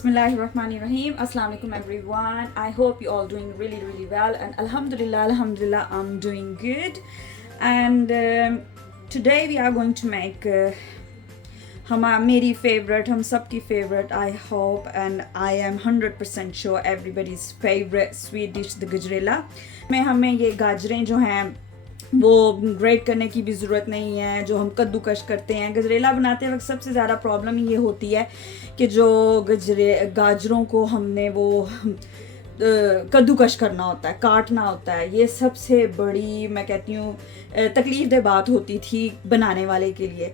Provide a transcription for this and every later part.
Bismillahirrahmanirrahim. Assalamualaikum everyone. I hope you all doing really well, and alhamdulillah I'm doing good. And today we are going to make मेरी favorite, हम सबकी favorite, I hope, and I am 100% sure everybody's favorite sweet dish, the gajrela. में हमें ये गाजरें जो हैं वो great करने की भी ज़रूरत नहीं है, जो हम कद्दूकश करते हैं। गजरेला बनाते वक्त सबसे ज़्यादा प्रॉब्लम ये होती है कि जो गाजरों को हमने वो कद्दूकश करना होता है, काटना होता है। ये सबसे बड़ी मैं कहती हूँ तकलीफ़देह बात होती थी बनाने वाले के लिए।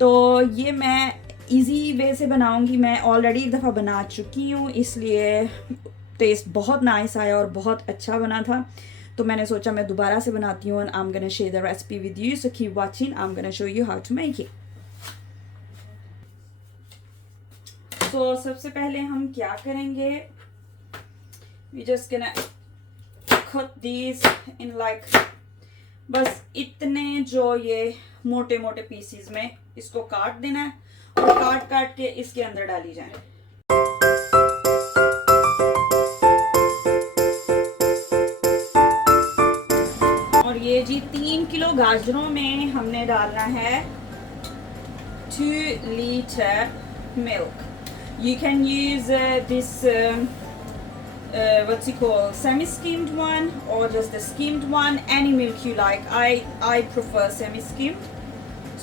तो ये मैं इजी वे से बनाऊँगी। मैं ऑलरेडी एक दफ़ा बना चुकी हूँ, इसलिए टेस्ट बहुत नाइस आया और बहुत अच्छा बना था। तो मैंने सोचा मैं दोबारा से बनाती हूँ, and I'm gonna share the recipe with you, so keep watching. I'm gonna show you how to make it. So सबसे पहले हम क्या करेंगे, we just gonna cut these in like बस इतने जो ये मोटे मोटे पीसेस में इसको काट देना है और काट काट के इसके अंदर डाली जाए। ये जी 3 किलो गाजरों में हमने डालना है 2 liter milk. You can use this what's it called, semi-skimmed one or just the skimmed one, any milk you like. I prefer semi-skimmed.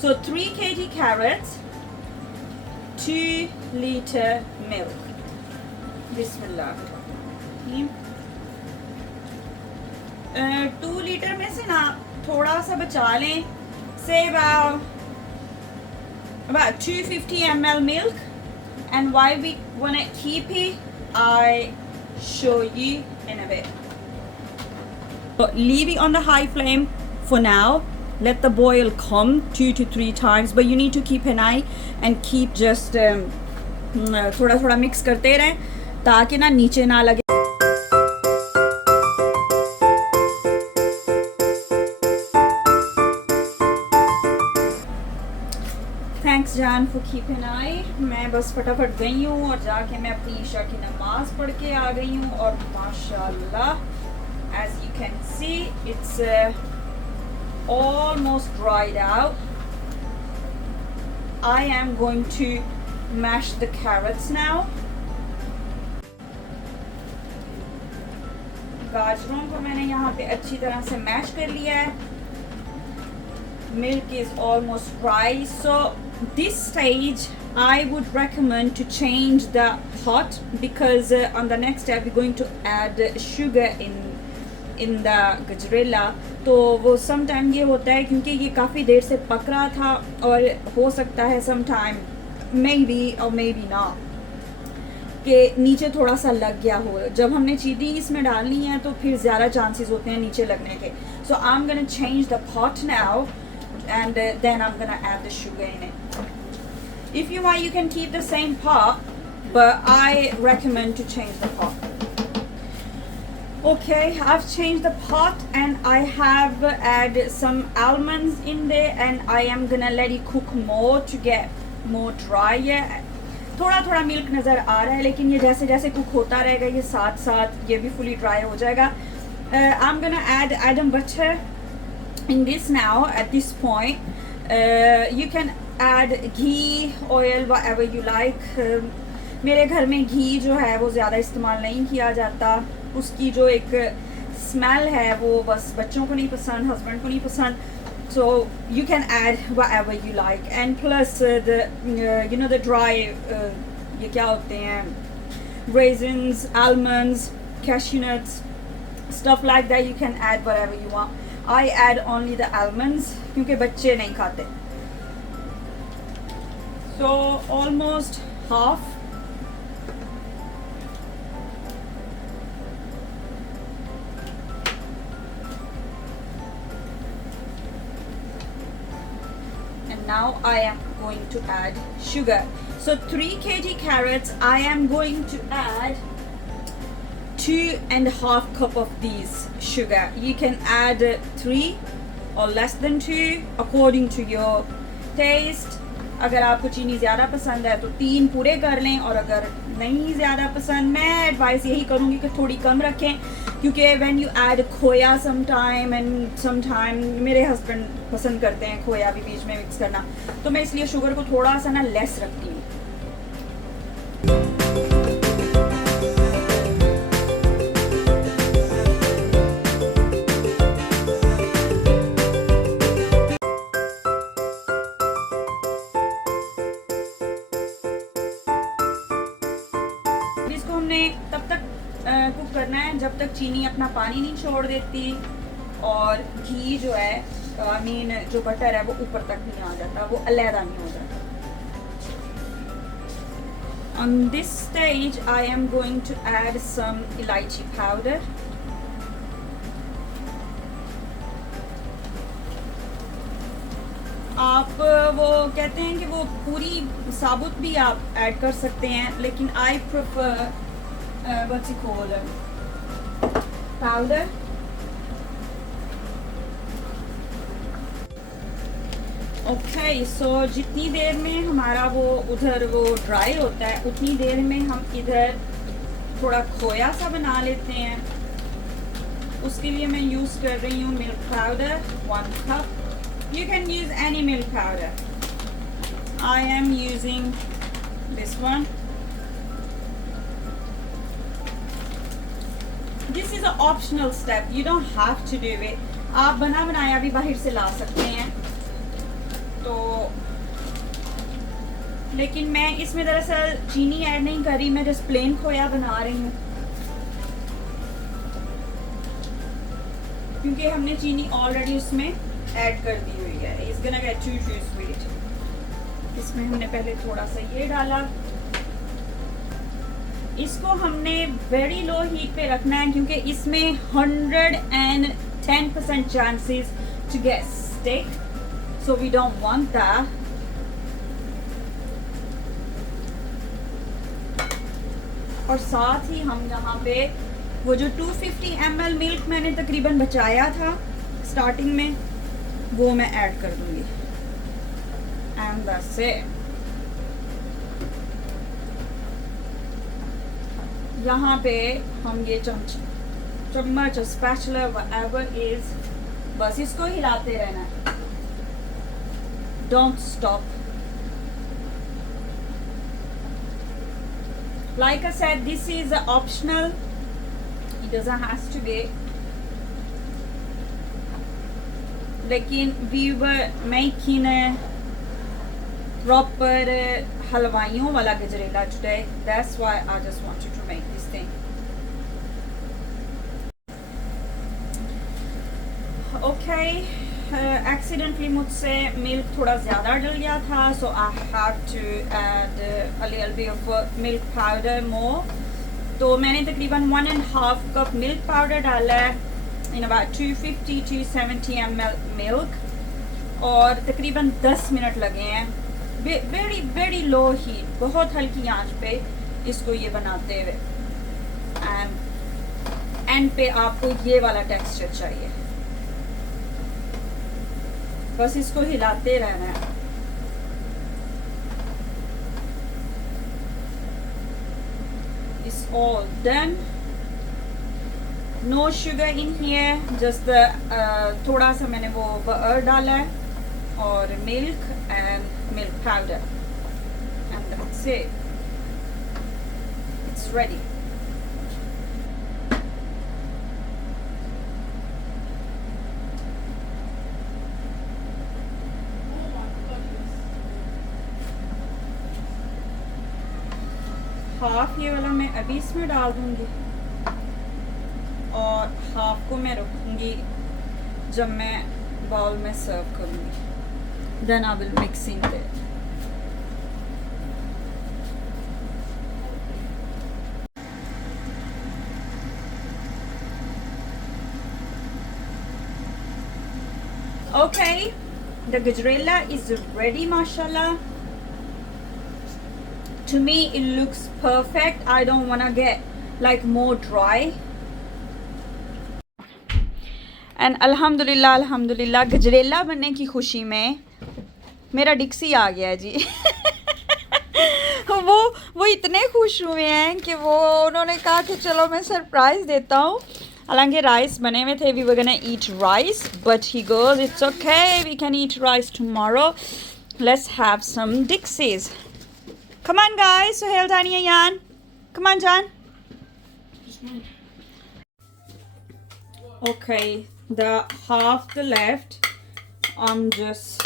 So 3 kg carrots, 2 liter milk. Bismillah. 2 litre में से ना थोड़ा सा बचा लें, say about 250 ml milk. And why we want to keep it, I show you in a bit. So leave it on the high flame for now. Let the boil come 2 to 3 times, but you need to keep an eye and keep just थोड़ा थोड़ा mix करते रहें ताकि ना नीचे ना लगे। Thanks जान फॉर कीप एन आई। मैं बस फटाफट गई हूँ और जाके मैं अपनी ईशा की नमाज पढ़ के आ गई हूँ और माशाल्लाह as you can see it's almost dried out. I am going to mash the carrots now. गाजरों को मैंने यहाँ पे अच्छी तरह से मैश कर लिया है। Milk is almost dry, so this stage I would recommend to change the pot because on the next step we're going to add sugar in the gajrela. तो वो sometime ये होता है क्योंकि ये काफ़ी देर से पक रहा था और हो सकता है sometime maybe or maybe not कि नीचे थोड़ा सा लग गया हो। जब हमने चीनी इसमें डालनी है तो फिर ज़्यादा चांसेस होते हैं नीचे लगने के। So I'm gonna change the pot now. And then I'm gonna add the sugar in it. If you want, you can keep the same pot, but I recommend to change the pot. Okay, I've changed the pot and I have added some almonds in there, and I am gonna let it cook more to get more drier. थोड़ा थोड़ा milk नज़र आ रहा है, लेकिन ये जैसे जैसे cook होता रहेगा ये साथ साथ ये भी फुली ड्राई हो जाएगा। I'm gonna add almond butter in this now. At this point you can add ghee, oil, whatever you like. मेरे घर में घी जो है वो ज़्यादा इस्तेमाल नहीं किया जाता। उसकी जो एक स्मेल है वो बस बच्चों को नहीं पसंद, हस्बैंड को नहीं पसंद। So you can add whatever you like, and plus the you know the dry ये क्या होते हैं, raisins, almonds, cashew nuts, stuff like that. You can add whatever you want. I add only the almonds क्योंकि बच्चे नहीं खाते। So almost half. And now I am going to add sugar. So 3 kg carrots, I am going to add 2.5 cup of these sugar. You can add 3 or less than 2 according to your taste. अगर आपको चीनी ज़्यादा पसंद है तो 3 पूरे कर लें, और अगर नहीं ज़्यादा पसंद, मैं एडवाइस यही करूँगी कि थोड़ी कम रखें, क्योंकि व्हेन यू ऐड खोया सम टाइम मेरे हस्बैंड पसंद करते हैं खोया भी बीच में मिक्स करना, तो मैं इसलिए शुगर को थोड़ा सा ना लेस रखती हूँ। इसको हमने तब तक कुक करना है जब तक चीनी अपना पानी नहीं छोड़ देती और घी जो है जो बटर है वो ऊपर तक नहीं आ जाता, वो अलहदा नहीं हो जाता। On this stage I am going to add some इलायची powder. आप वो कहते हैं कि वो पूरी साबुत भी आप ऐड कर सकते हैं, लेकिन I prefer what's it called powder. Okay, so जितनी देर में हमारा वो उधर वो ड्राई होता है उतनी देर में हम इधर थोड़ा खोया सा बना लेते हैं। उसके लिए मैं यूज़ कर रही हूँ milk powder 1 cup. You can use any milk powder. I am using this one. This is an optional step. You don't have to do it. आप बना बनाया भी बाहर से ला सकते हैं। तो लेकिन मैं इसमें दरअसल चीनी ऐड नहीं कर रही, मैं जस्ट प्लेन खोया बना रही हूँ, क्योंकि हमने चीनी ऑलरेडी उसमें ऐड कर दी हुई है। It's gonna get too sweet. इसमें हमने पहले थोड़ा सा ये डाला। इसको हमने वेरी लो हीट पे रखना है, क्योंकि इसमें 110% chances to get stick, so we don't want that. और साथ ही हम यहाँ पे वो जो 250 ml मिल्क मैंने तकरीबन बचाया था स्टार्टिंग में, वो मैं ऐड कर दूंगी। And that's it. यहाँ पे हम ये चम्मच स्पैचुला व्हाटएवर इज, बस इसको हिलाते रहना है, don't stop. Like I said, this is optional, it doesn't have to be, लेकिन वी वर मेकिंग प्रॉपर हलवाइयों वाला gajrela today, that's why I just wanted to make this thing. Okay, accidentally मुझसे milk थोड़ा ज़्यादा डल गया था, so I have to add a little bit of milk powder more. तो मैंने तकरीबन 1.5 कप मिल्क पाउडर डाला है in about 250 to 70 ml milk, और तकरीबन 10 मिनट लगे हैं वेरी वेरी लो हीट, बहुत हल्की आंच पे इसको ये बनाते हुए। एंड पे आपको ये वाला टेक्सचर चाहिए, बस इसको हिलाते रहना है। It's all done. No sugar in here, just थोड़ा सा मैंने वो बटर डाला है और milk and milk powder, and that's it, it's ready. Half ये वाला मैं अभी इसमें डाल दूंगी और हाफ को मैं रखूंगी जब मैं बाउल में सर्व करूंगी। Then I will mix in it. Okay, the gajrela is ready, mashallah. To me it looks perfect. I don't want to get like more dry. And alhamdulillah gajrela बनने की खुशी में मेरा डिक्सी आ गया है जी वो इतने खुश हुए हैं कि वो उन्होंने कहा कि चलो मैं सरप्राइज़ देता हूँ. हालांकि राइस बने हुए थे, we were gonna eat rice, but he goes it's okay, we can eat rice tomorrow, let's have some Dixy's. Come on guys, Sohail, Dania, Yan, come on Jan. Okay, the half the left, I'm just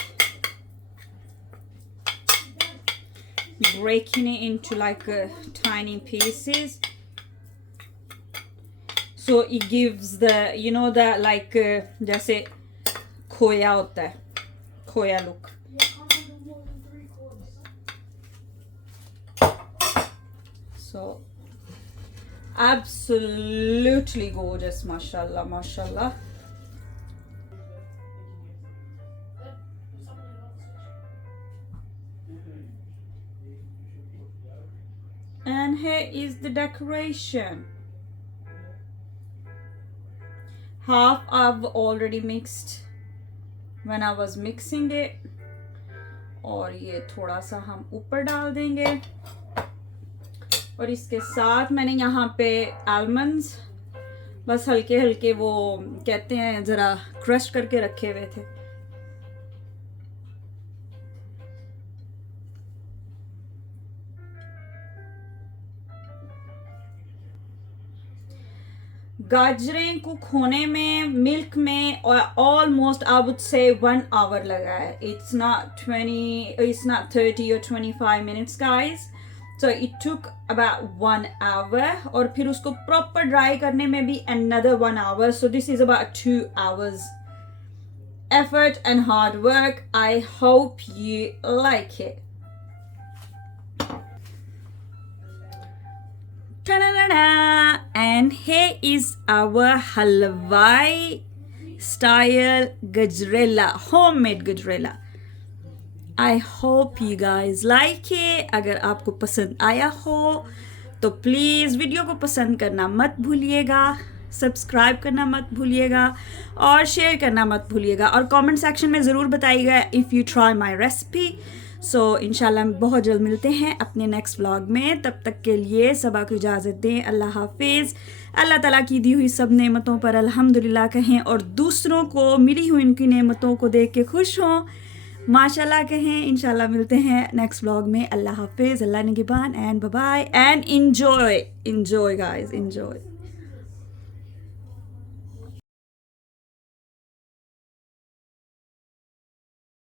breaking it into like tiny pieces, so it gives the, you know, that like जैसे खोया होता है, खोया look. So absolutely gorgeous, mashallah, mashallah. And here is the decoration. Half I've already mixed when I was mixing it, और ये थोड़ा सा हम ऊपर डाल देंगे. और इसके साथ मैंने यहाँ पे आलमंड्स बस हल्के हल्के वो कहते हैं ज़रा क्रश करके रखे हुए थे. गाजरें कुक होने में मिल्क में almost I would say 1 hour लगा है. It's not 30 or 25 minutes guys. So it took about 1 hour, और फिर उसको प्रॉपर ड्राई करने में भी another 1 hour. So this is about 2 hours effort and hard work. I hope you like it. Ta-da-da-da. And here is our Halwai style gajrela, homemade gajrela. I hope you guys like it. अगर आपको पसंद आया हो तो please video को पसंद करना मत भूलिएगा, सब्सक्राइब करना मत भूलिएगा और शेयर करना मत भूलिएगा, और कमेंट सेक्शन में ज़रूर बताइएगा if you try my recipe. So इंशाल्लाह बहुत जल्द मिलते हैं अपने नेक्स्ट व्लॉग में. तब तक के लिए सबा को इजाज़त दें. अल्लाह हाफिज़. अल्लाह ताला की दी हुई सब नेमतों पर अल्हम्दुलिल्लाह कहें और दूसरों को मिली हुई उनकी नेमतों को देख के खुश हों, माशाल्लाह कहें. इंशाल्लाह मिलते हैं नेक्स्ट व्लॉग में. अल्लाह हाफिज़. अल्लाह निगहबान and bye bye and enjoy guys, enjoy.